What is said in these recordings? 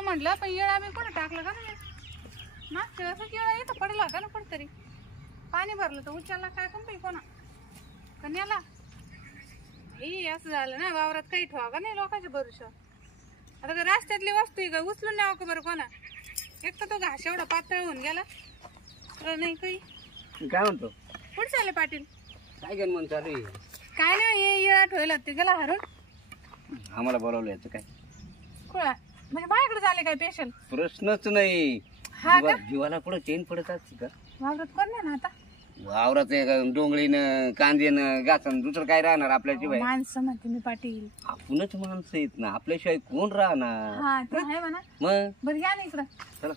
टाकावं म्हटलं पण येळा आम्ही कुठे टाकलं का नाही मागच्या वेळेस येळा इथं पडला होता ना कुठतरी पाणी भरलं तर उचलला काय कंपनी कोणा कन्याला हे असं झालं ना वावरात काही ठेवा का नाही लोकांच्या भरोशा आता का रस्त्यातली वस्तू आहे का उचलून न्यावं का बरं कोणा एक तर तो घास एवढा पातळ होऊन गेला नाही काही काय म्हणतो कुठे चालले पाटील काय गणमन चालू आहे काय नाही हे येळा ठेवला ते गेला हरून आम्हाला बोलावलं याचं काय कुळा म्हणजे माझ्याकडे झाले काय पेशल प्रश्नच नाही हा का जीवाला पुढे चेन पडत असते का वावरात कोण नाही ना आता वावरात डोंगळीनं कांदेनं गाचन दुसरं काय राहणार आपल्याशिवाय माणसं म्हणते मी पाटील आपणच माणसं येत ना आपल्याशिवाय कोण राहणार हा ते आहे म्हणा मग बरं या ना इकडं चला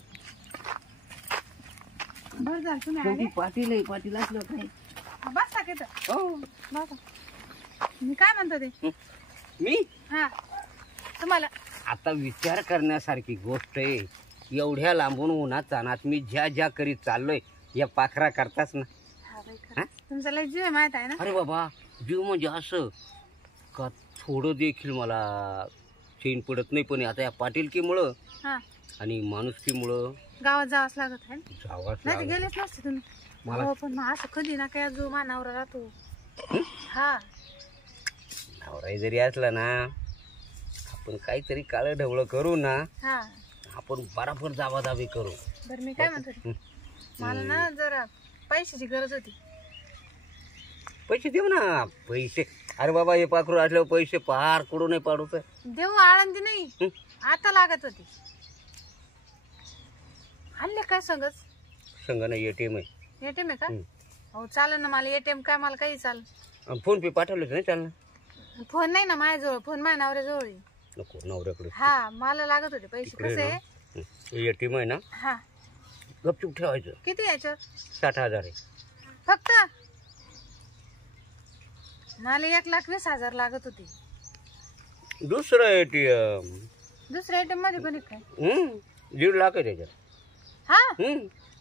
बरं झालं तुम्ही आले शेवटी पाटील आहे पाटील असलं काय हा, बसा तिथं हो बसा मी काय म्हणतो ते मी हा तुम्हाला आता विचार करण्यासारखी गोष्ट आहे एवढ्या लांबून उन्हात जाणार मी ज्या ज्या करीत चाललोय या पाखरा करताच ना हा बाई खरं. तुमचा लय जीव आहे माहित आहे ना अरे बाबा जीव म्हणजे असं का थोडं देखील मला चैन पडत नाही पण आता या पाटीलकीमुळं हा आणि माणुसकीमुळं गावात जावंच लागत आहे ना जावाच नाही तर लागलं. गेलेच नसते तुम्ही मला- हो पण मग असं कधी ना काय जो मानावर राहतो हा नवराही जरी असला ना आपण काहीतरी काळं ढवळं करू ना हा आपण बराबर जावाजावी करू बरं मी काय म्हणतो ते, मला ना जरा पैशाची गरज होती पैसे देऊ ना पैसे अरे बाबा हे पाखरू असल्यावर पैसे पार कुठून नाही पाडू तर देऊ आळंदी नाही आता लागत होती हल्ले काय सांगच संघाने एटीएम आहे एटीएम आहे का हो चालेल ना मला एटीएम काय मला काही चालेल फोन पे पाठवलं नाही चालणार फोन नाही ना माझ्याजवळ फोन माझ्या नवऱ्याजवळ आहे. नको नवऱ्याकडे हा मला लागत होते पैसे कसे आहे एटीएम आहे ना हा गपचूप ठेवायचं किती याच्यावर 60,000 आहे फक्त मला 1,20,000 लागत होती दुसरं एटीएम दुसऱ्या एटीएम मध्ये पण एक काय 1.5 लाख आहे त्याच्यात हा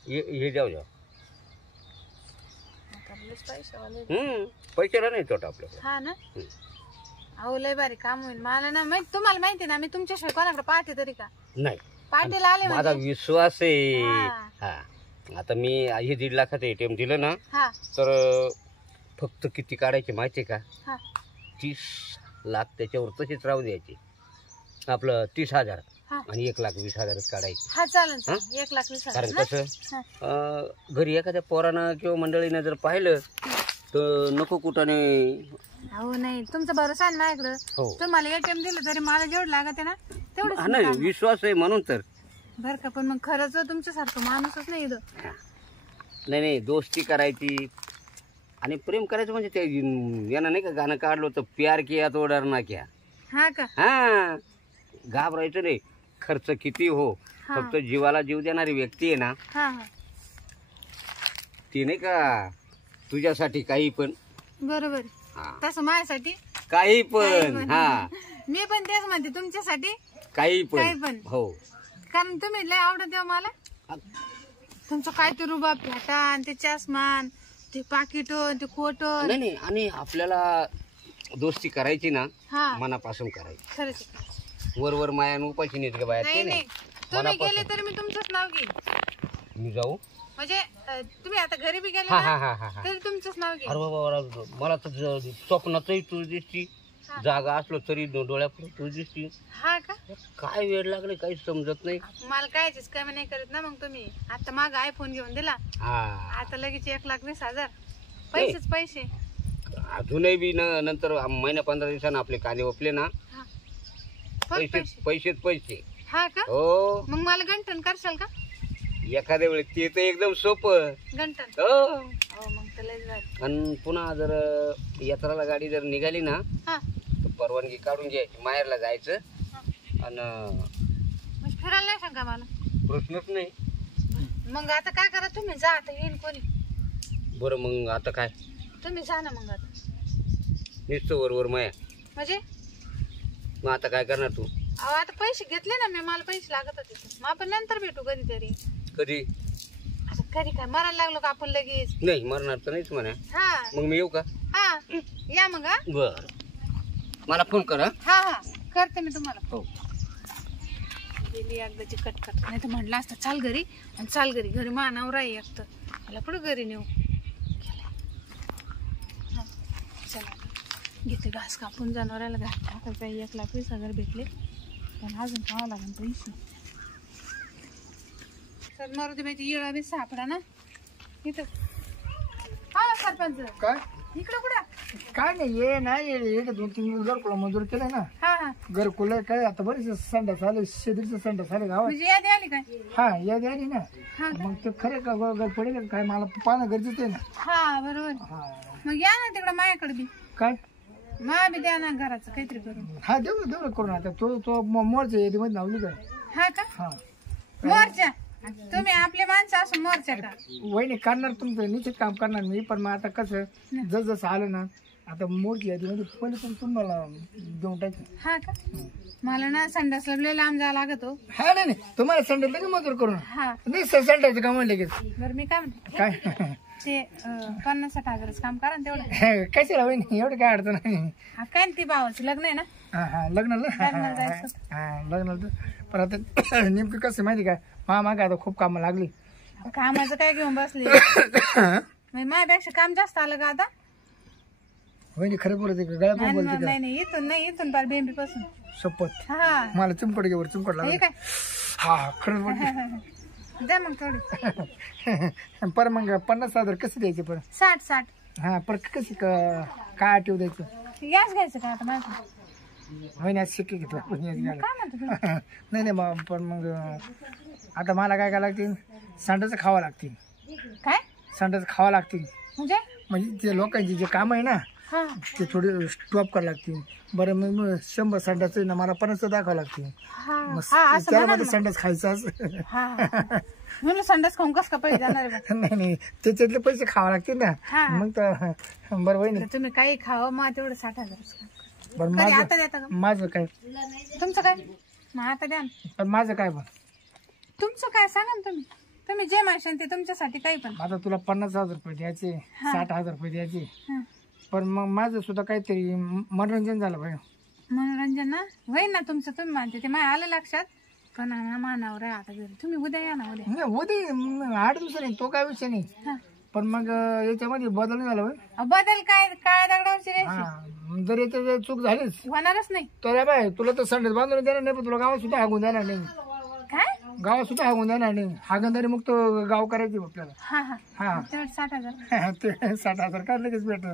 हे जाऊ जाऊ पैशाला नाही तोटा आपल्याकडे हा ना अहो लय भारी काम होईल मला ना तुम्हाला माहिती ना मी तुमच्याशिवाय कोणाकडे पाहते तरी का नाही पाटील आले माझा म्हणजे विश्वास आहे हा. हा आता मी हे 1.5 लाखाचं एटीएम दिलं ना हा तर फक्त किती काढायचे माहितीये का हा 30 लाख त्याच्यावर तसेच राहू द्यायचे आपलं 30,000 हा. आणि 1,20,000 काढायचे हा चालेल 1,20,000 कारण ना? कसं हा. घरी एखाद्या पोरानं किंवा मंडळीनं जर पाहिलं तर नको कुठाने अहो नाही तुमचा भरोसा आहे ना माझ्याकडं हो तुम्हाला एटीएम दिलं तरी मला जेवढं लागत आहे ना हा तेवढं नाही विश्वास आहे म्हणून तर बर का पण मग खरंच तुमच्यासारखं माणूसच नाही इथं नाही नाही दोस्ती करायची आणि प्रेम करायचं म्हणजे ते यानं नाही का गाणं काढलं होतं प्यार किया तो डरना क्या हा का हा घाबरायचं नाही खर्च किती हो हा. फक्त जीवाला जीव देणारी व्यक्ती आहे ना हा हा ती नाही का तुझ्यासाठी काही पण बरोबर हा तसं माझ्यासाठी काही काही पण पण. हा मी पण तेच म्हणते तुमच्यासाठी काही काही पण पण. हो कारण तुम्ही लय आवडत आहे मला तुमचं काय ते रुबाब फेटान ते चष्मान ते पाकिट ते कोट नाही नाही आणि आपल्याला दोस्ती करायची ना हा मनापासून करायची खरंच वर वर मायान उपाशी नेत का बाहेर नाही ते नाही नाही तुम्ही गेले तरी मी तुमचंच नाव घेईन मी जाऊ म्हणजे तुम्ही आता घरी बी गेले हा ना, हा हा हा हा तरी तुमचंच नाव घेईन अरे बाबा मला तर स्वप्नातही तू दिसती जागा असलो तरी डोळ्यापुढे तू दिसती हा का काय वेळ लागले काही समजत नाही मला कायचीच कमी नाही करत ना मग तुम्ही आता माग आयफोन घेऊन दिला हा आता लगेच 1,20,000 पैसेच पैसे अजूनही बी नंतर महिन्या 15 दिवसानं आपले कांदे ओपले ना हा. फक्त पैसे पैसे पैसेच पैसे हा का हो मग मला गंठन करशाल का एखाद्या वेळेस ते तर एकदम सोपं गंठन हो हो मग तर लयच भारी. आणि पुन्हा जर यात्राला गाडी जर निघाली ना हा तर परवानगी काढून घ्यायची माहेरला जायचं हा. आणि मग फिरायला नाही सांगा मला प्रश्नच नाही मग आता काय करा तुम्ही जा आता येईन कोणी बरं मग आता काय तुम्ही जा ना मग आता नुसतं वर माया म्हणजे मग आता काय करणार तू अहो आता पैसे घेतले ना मी मला पैसे लागत होते मग आपण नंतर भेटू कधीतरी कधी आता कधी काय मरायला लागलो का आपण लगेच नाही मरणार तर नाहीच म्हणा हा मग मी येऊ का हा या मग हा बर मला फोन कर हा हा करते मी तुम्हाला हो गेली एकदाची कटकट. नाही तर म्हटलं असतं चाल घरी आणि चाल घरी. घरी मानावर आहे एकतर मला पुढे घरी नेऊ. हा, चला घेते घास कापून जनावराला घास टाकायचा. 1,20,000 भेटले पण अजून खावं लागेल पैसे. सर मारुती बाईची येळा बी सापडा ना इथं. हा सरपंच काय इकडं कुठं? काय नाही ये नाही 2-3 घरकुला मंजूर केलं ना. हा हा घरकुला काय आता बरेच संडास आले, शेतीचे संडास आले गावात. म्हणजे यादी आली काय? हा यादी आली ना. हा मग ते खरं का पडेल काय मला पाहणं गरजेचं आहे ना. हा बरोबर. हा मग या ना तिकडं माझ्याकडे बी. काय मा बी द्या ना घराचं काहीतरी करून. हा देऊ करून. आता तो मोरच्या यादीमध्ये नावली काय. हा का? हा मोर्चा तुम्ही आपले माणसं असून मोर्चा का? वहिनी करणार तुमचं निश्चित काम करणार मी. पण मग आता कसं जसं आलं ना आता मोठी यादीमध्ये पहिले पण तुम्हाला देऊन टाकेल. हा का? मला ना संडासला लय लांब जावं लागत हो. हा नाही तुम्हाला संडे लगेच मंजूर करून. हा नाही संडाचं काम लगेच. बरं मी काय म्हणते काय ते 50-60 काम करा ना तेवढं. कशाला वहिनी एवढं काय अडचण नाही. हा काय ना ती भावाचं लग्न आहे ना. हा लग्नाला लग्नाला जायचं. हा लग्नाला पण आता नेमकं कसं माहिती काय मागे आता खूप कामं लागली. कामाचं काय घेऊन बसले म्हणजे माझ्यापेक्षा काम जास्त आलं का आता? वहिनी खरं बोलते का गळ्या पण बोलते का नाही इथून पार बेंबी पासून शपथ. हा मला चिमकड घेवर चिमकड हे लागली. काय हा खरंच बोलते. द्या मग थोडी. पर मग 50,000 कसे द्यायचे पण. 60. हा पर कशी काय आठव द्यायचं. गॅस घ्यायचं का आता माझं? वहिनी आज शिक्के घेतला पण याच घ्यायला. काय म्हणतो तुम्ही? नाही मग पण मग आता मला काय लागतील संडाचं खावं लागतील. काय संडाचं खावं लागतील म्हणजे ते लोकांचे जे काम आहे ना हा ते थोडे स्टॉप करावं लागतील. बरं मग 100 संडास ना मला 50 दाखवावं लागतील. हा मग हा असं त्याला म्हणा मला ना. संडास खायचाच. हा म्हणून संडास खाऊन कस का पैसे जाणार आहे बा? नाही त्याच्यातले पैसे खावा लागतील ना. हा. मग तर बरं वहिनी तर तुम्ही काही खावं मग तेवढं 60,000 बरं कधी आता माझं देता का? माझं काय तुमचं काय मग आता द्या ना. पण माझं काय पण तुमचं काय सांगा ना तुम्ही जे मागशाल ते तुमच्यासाठी काही पण. आता तुला 50,000 रुपये द्यायचे 60,000 रुपये द्यायचे. हा. पण मग माझं सुद्धा काहीतरी मनोरंजन झालं पाहिजे. मनोरंजन ना होईल ना तुमचं तुम्ही मानते ते माझ्या आलं लक्षात. पण मानावर आहे आता घरी. तुम्ही उद्या या ना उद्या. नाही उद्या 8 दिवसांनी तो काय विषय नाही. हा. पण मग याच्यामध्ये बदल नाही झाला होय. बदल काय काळ्या दगडावरची रेषी हा जर याच्यात चूक झालीच होणारच नाही. तर बाय तुला तर संडेस बांधून देणार नाही पण तुला गावात सुद्धा हागून देणार नाही. काय? गावात सुद्धा हागून देणार नाही. हागंदारी मुक्त गाव करायची आपल्याला. हा हा हा तेवढं 60,000 ते 60,000 काय लगेच भेटत.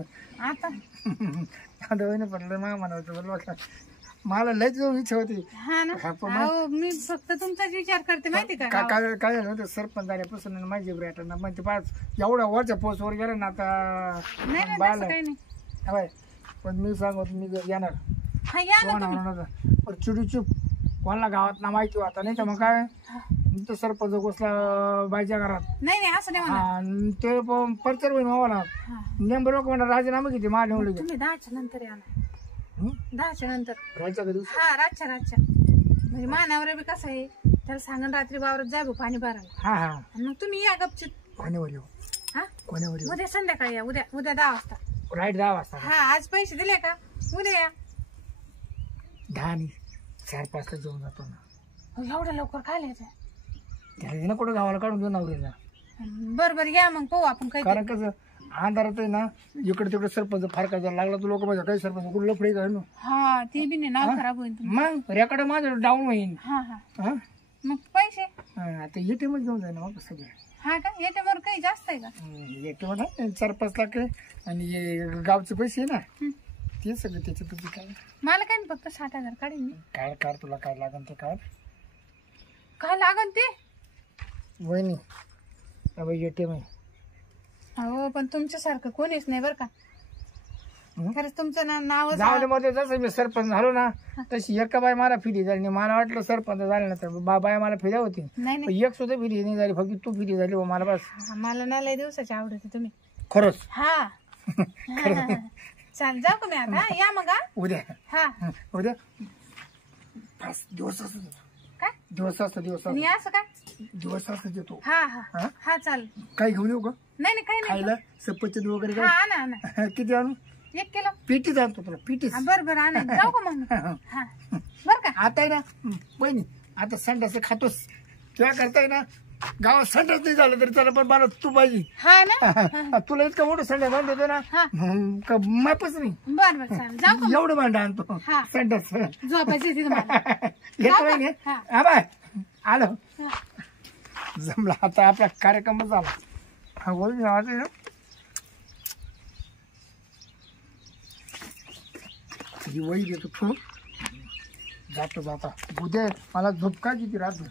आता आता वहिनी पडलं मा म्हणायचं बरोबर. मला लयच इच्छा होती. हा ना. अहो मी फक्त तुमचाच विचार करते माहिती का? काय काय झालं होतं सरपंच झाल्यापासून माझी ब्रेटांना मग ते 5 एवढ्या वरच्या पोस्टवर गेलं ना आता नाही नाही बाळ तसं काही नाही. आहे. पण मी सांगतो मी येणार हा या ना तुम्ही. पण चिडीचूप कोणाला गावात ना माहिती होता नाही तर मग काय तो सरपंच घुसला बाईच्या घरात. नाही नाही असं नाही म्हणा. आणि ते परचर होईन मावाला हा. नेमकं लोक म्हणा राजीनामा किती माझ्या निवडले तुम्ही 10च्या नंतर या ना. 10च्या नंतर. राहायचा का दिवस. हा रातच्या म्हणजे मानावर बी कसं आहे त्याला सांगून रात्री वावरात जाय भाऊ पाणी भरायला. हा हा आणि मग तुम्ही या गपचित. कोण्यावर येऊ हा कोण्यावर येऊ. उद्या संध्याकाळी या. उद्या 10 वाजता. राईट 10 वाजता. हा आज पैसे दिले का? उद्या या. 10 आणि 4-5 ला जेवून जातो ना. एवढं लवकर काय लिहायचं? त्याला ना कुठं गावाला काढून देऊ नवरीला. बरोबर या मग पाहू आपण काही. कारण कसं अंधारात आहे ना इकडे तिकडे सरपंच फार काय लागला तर लोक माझ्या काही सरपंच कुठं लफडे काय ना. हा ते बी नाही नाव खराब होईल तुमचं. मग रेकॉर्ड माझं डाऊन होईन. हा हा हा मग पैसे आता ATM मध्ये घेऊन जाईन मग सगळं. हा का? याच्यावर काही जास्त आहे का? ATM मध्ये 4-5 लाख आहे आणि हे गावचे पैसे आहे ना ते सगळे त्याच्यात काय. मला काय नाही, फक्त 60,000 काढीन मी. काय काढ तुला काय लागन ते काढ. काय लागन ते? वहिनी ATM आहे. हो पण तुमच्यासारखं कोणीच नाही बरं का. खरंच तुमचं नाव जाऊ दे मध्ये जसं मी सरपंच झालो ना तशी एका बाई मला फिरी झाली नाही. मला वाटलं सरपंच झालं ना तर बाय मला फिर्या होती. नाही नाही पण एक सुद्धा फिरी नाही झाली फक्त तू फिरी झाली मला बस. मला ना लय दिवसाची आवडते तुम्ही. खरंच. हा चाल जाऊ का मी आता. या मग हा. उद्या हा 5 दिवस असतो. काय दिवस असतो आणि असं काय? दिवस असतो देतो. हा हा हा चाल. काही घेऊन येऊ का नाही नाही काही नाही. खायला सफरचंद वगैरे हा काय आणा आणा किती आणू? 1 किलो. पिटीच आणतो तुला पिटीच. बरं बरं आणा. जाऊ का मग? हा बरं का? आता आहे ना बहिणी आता संडास खातोस तुला करताय ना गावात संडास नाही झालं तरी चला पण मला तू पाहिजे हा ना तुला इतका मोठं संडास बांध देतो ना हा. मापच नाही बर बर चालेल जाऊ का एवढं भांडा आणतो हा. संडास झोपायची होती तुम्हाला येतोय ना हा. हा बाय आलो हा. जमला आता आपला कार्यक्रम झाला हा बोल ना ही वही देतो ठेवून जातो जाता उद्या मला झोपका किती राहतो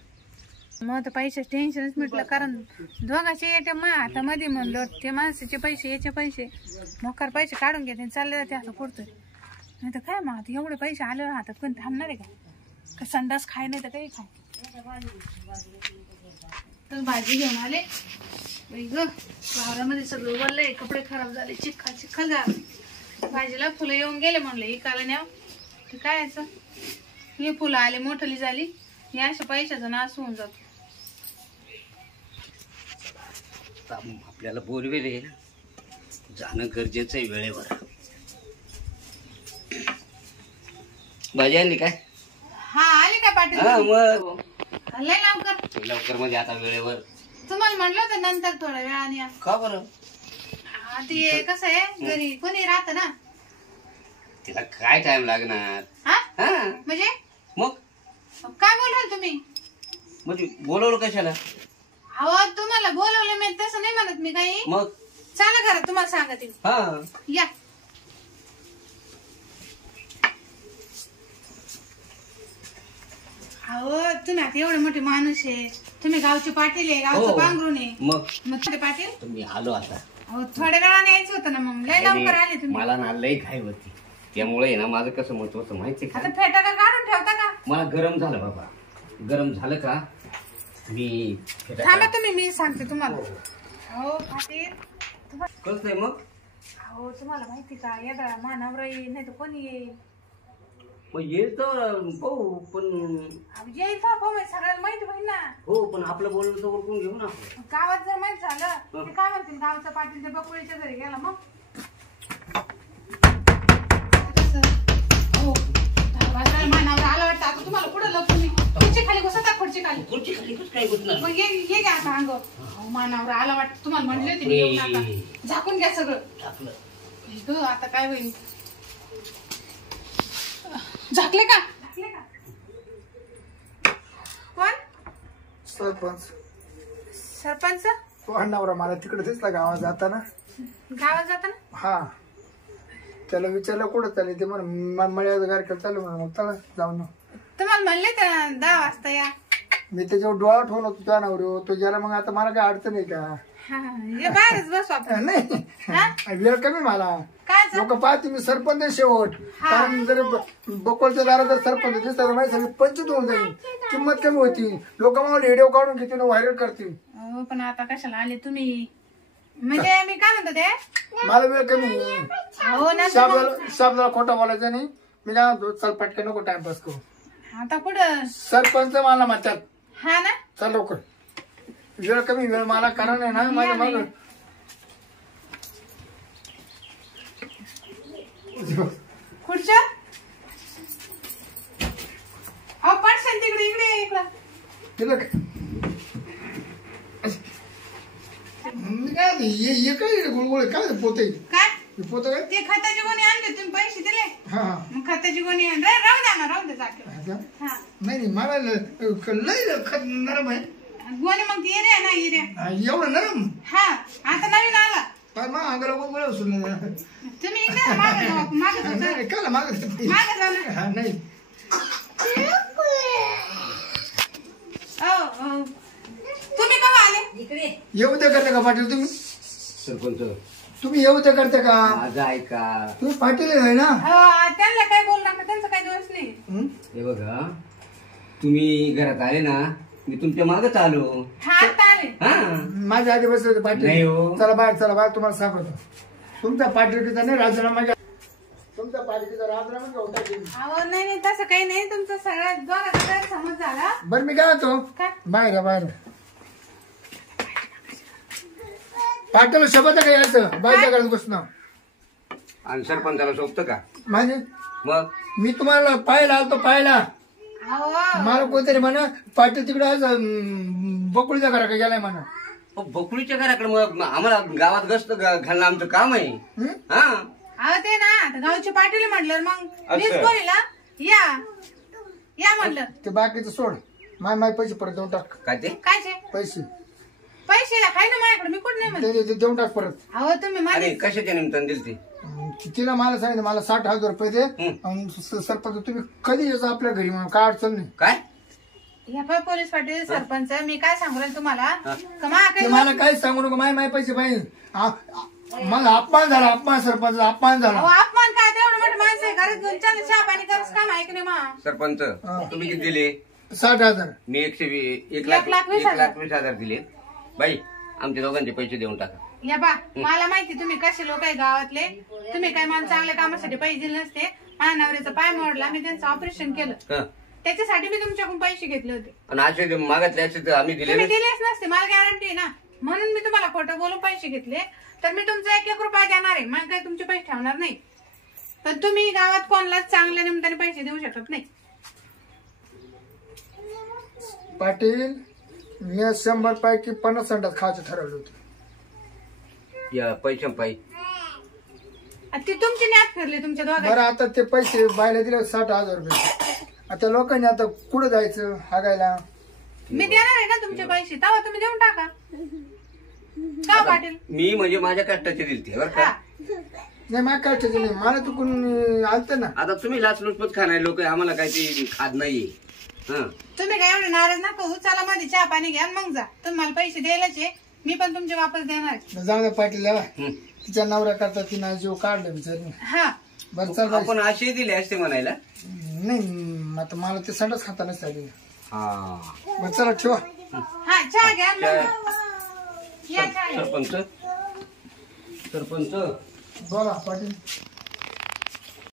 मग तर पैशाच टेन्शनच मिटलं कारण दोघांचे येते मग हातामध्ये म्हणलं ते माणसाचे पैसे याचे पैसे मोकार पैसे काढून घेते चालले जाते आता पुरतोय नाही तर काय मग आता एवढे पैसे आले हातात कोण थांबणार आहे का संडास खाय नाही तर काही खाय तर भाजी घेऊन आले ग वावरामध्ये सगळं वरलंय कपडे खराब झाले चिखल चिखल झालं भाजीला फुलं येऊन गेले म्हणलं इकाला न्याव तर काय याचं हे फुलं आले मोठली झाली या अशा पैशाचा नाश होऊन जातो आपल्याला बोलवेले जाणं गरजेचं आहे वेळेवर. भाजी आणली काय? हा आले का पाटील हा मग लय लवकर लवकर म्हणजे आता वेळेवर. तुम्हाला म्हणलं होतं नंतर थोड्या वेळाने या. का बरं? ते कसं आहे घरी कोणी राहत ना तिला काय टाइम लागणार? हा हा म्हणजे मग काय बोलवलं तुम्ही? म्हणजे बोलवलं कशाला? अहो तुम्हाला बोलवलं मी तसं नाही म्हणत मी काही. मग चला घरात तुम्हाला सांगते हा या. अहो तुम्ही आता एवढे मोठे माणूस आहे तुम्ही गावचे पाटील आहे गावचं हो. पांघरून आहे मग ते पाटील तुम्ही आलो आता. अहो थोड्या वेळाने यायचं होतं ना मग लय लवकर आले तुम्ही. मला ना लई घाई होती त्यामुळे ना माझं कसं मत होतं माहितीये का? आता फेटा का काढून ठेवता का? मला गरम झालं बाबा. गरम झालं का मी थांबा तुम्ही मी सांगते तुम्हाला. हो पाटील कळतंय मग. हो तुम्हाला माहिती का येदा मानवरा येईल नाही तर कोणी येईल. मग येत पाहू पण यायचा भाऊ सगळ्याला माहिती होईल ना. हो पण आपलं बोलणं तर ओळखून घेऊ ना. गावात जर माहित झालं ते काय म्हणतील गावचा पाटील ते बकुळीच्या घरी गेला मग. हो मानवरा आला वाटतं आता तुम्हाला पुढे लग तुम्ही खुर्ची खाली बसता खुर्ची खाली. खुर्ची खाली कसं काय बसणार? मग ये घ्या आता अंग. मानवरा आला वाटतं तुम्हाला म्हणले होते मी येऊ नका झाकून घ्या सगळं. झाकलं आता काय होईल. झाकले का? झाकले का? कोण? सरपंच सरपंच तो अण्णावरा मला तिकडे दिसला गावात जाताना. गावात जाताना हा त्याला विचारलं कुठं चालले ते म्हणून मळ्यात गारखेल चालू म्हणून मग चला जाऊन तुम्हाला म्हणले तर 10 वाजता या. मी त्याच्यावर डोळा ठेवून होतो त्या नवऱ्यावर तो गेला मग आता मला काय अडचण आहे का? हे बाहेरच बसू आपण. नाही वेळ कमी मला काय लोक पाहते मी सरपंच शेवट कारण जर बकोलच्या दारात जर सरपंच दिसतात माहिती सगळी पंचित होऊन जाईल किंमत कमी होती लोक मला व्हिडिओ काढून घेतील व्हायरल करतील. हो पण आता कशाला आले तुम्ही म्हणजे मी काय म्हणतो ते मला वेळ कमी हो ना. शाबला खोटा बोलायचा नाही मी काय म्हणतो चल पटके नको टाइमपास करू. आता पुढं सरपंच मला म्हणतात हा ना. चल लवकर वेळ कमी वेळ मला कारण आहे ना माझ्या माग खुर्च्या अहो पडशाल तिकडे इकडे इकडं. तिला काय काय गुळगुळ काय पोत काय पोत काय ते खताची गोणी आणले तुम्ही पैसे दिले हा मग खताची गोणी राहू द्या ना राहू दे जाके. हा नाही मला लय खत नरम आहे गोणी मग ती एरिया ना एरिया एवढं नरम हा आता नवीन आला काय मग अंगाला गोळ सुन तुम्ही इकडे मागे काय माग मागे जाऊ ना. नाही तुम्ही केव्हा आले इकडे? येऊ ते करता का पाटील तुम्ही? सरपंच तुम्ही येऊ ते करता का? माझा ऐका. तुम्ही पाटील आहे ना? त्यांना काय बोलणार ना त्यांचा काही दोष नाही. हे बघा तुम्ही घरात आले ना मी तुमच्या मागच आलो. हा आता आले. हा माझ्या आधी बसले होते नाही पाटील. हो. चला बाहेर तुम्हाला सांगतो तुमचा पाटीलकीचा नाही राजीनामा घ्या. तुमचा पाटीलकीचा राजीनामा घ्या. अहो नाही नाही तसं काही नाही तुमचं सगळ्यात दोघांचा समज झाला. बरं मी काय होतो काय बाहेर पाटील शब्द काय यायचं बाहेरच्या घरात बसणं आणि सरपंचाला शोभतं का? म्हणजे मग मी तुम्हाला पाहायला आलतो पाहायला अहो मला कोणतरी म्हणा पाटील तिकडे आज बकुळीच्या घराकडे गेलाय म्हणा. बकुळीच्या घराकडे मग आम्हाला गावात गस्त घालणं आमचं काम आहे. हं? हा अहो ते ना आता गावचे पाटील म्हटलं मग मीच अच्छा. बोलीला या म्हणलं. ते बाकीचं सोड. माय पैसे परत देऊन टाक. काय ते कायचे पैसे पैसे हाय ना माझ्याकडे, मी कुठं नाही म्हणत. ते देऊन टाक परत. अहो तुम्ही अरे माझे कशाच्या निमित्ताने दिली ती? तिला मला सांगितलं मला 60,000 रुपये दे. आणि सरपंच तुम्ही कधी यायचं आपल्या घरी म्हणून काय अडचण नाही. काय ह्या पाय पोलीस पाटील सरपंच मी काय सांगू राहिले तुम्हाला कमा ते काय मला काहीच सांगू नको. माय पैसे पाहिजे. मला अपमान झाला. अपमान सरपंच अपमान झाला. अपमान काय तेवढं मोठं माणसं आहे घरात घेऊन चालेल चहा पाणी करत काम आहे की नाही मा. सरपंच तुम्ही किती दिले? 60,000. मी 1,20,000 दिले. बाई आमच्या दोघांचे पैसे देऊन टाका. या बा मला माहिती तुम्ही कसे लोक आहे गावातले. तुम्ही काय मला चांगल्या कामासाठी पैसे दिले नसते. माझ्या नवऱ्याचा पाय मोडला, मी त्यांचं ऑपरेशन केलं, हं. त्याच्यासाठी मी तुमच्याकडून पैसे घेतले होते. आणि असे मागितले असते तर आम्ही दिले तुम्ही नाही. दिलेच नसते, मला गॅरंटी आहे ना. म्हणून मी तुम्हाला खोटं बोलून पैसे घेतले. तर मी तुमचा 1-1 रुपया देणार आहे, मग काही तुमचे पैसे ठेवणार नाही. पण तुम्ही गावात कोणालाच चांगल्या निमित्ताने पैसे देऊ शकत नाही. पाटील मी 100 पैकी 50 अंडात खायचं ठरवलं होतं. या पैसे पायी ती तुमची न्यात फिरली तुमच्या दोघांची. बरं आता ते पैसे बायला दिले 60,000 रुपये. आता लोकांनी आता कुठं जायचं हागायला. मी देणार आहे ना तुमचे पैसे, तेव्हा तुम्ही देऊन टाका. का पाटील? मी म्हणजे माझ्या कष्टाचे दिलते बरं का. हा. नाही मला काय ठेवायचं नाही. मला तर कोण आलतं ना. आता तुम्ही लाचलुचपत खाणारे लोक आम्हाला काही ते खात नाहीये. हं. तुम्ही काय एवढे नाराज नका होऊ. चला मध्ये चहा पाणी घ्या आणि मग जा. तुम्ही मला पैसे द्यायलाच आहे, मी पण तुमचे वापस देणार आहे. जाऊ द्या पाटील जावा. हं. तिच्या नवऱ्या करता तिनं जीव काढलं बिचारी. हा बरं चल बाई. आपण असे दिले असते म्हणायला. नाही आता मला ते संडास खाता नसते. हा बरं चला ठेवा. हा चहा घ्या आणि मग जा. या चहा घ्या. सरपंच बोला पाटील.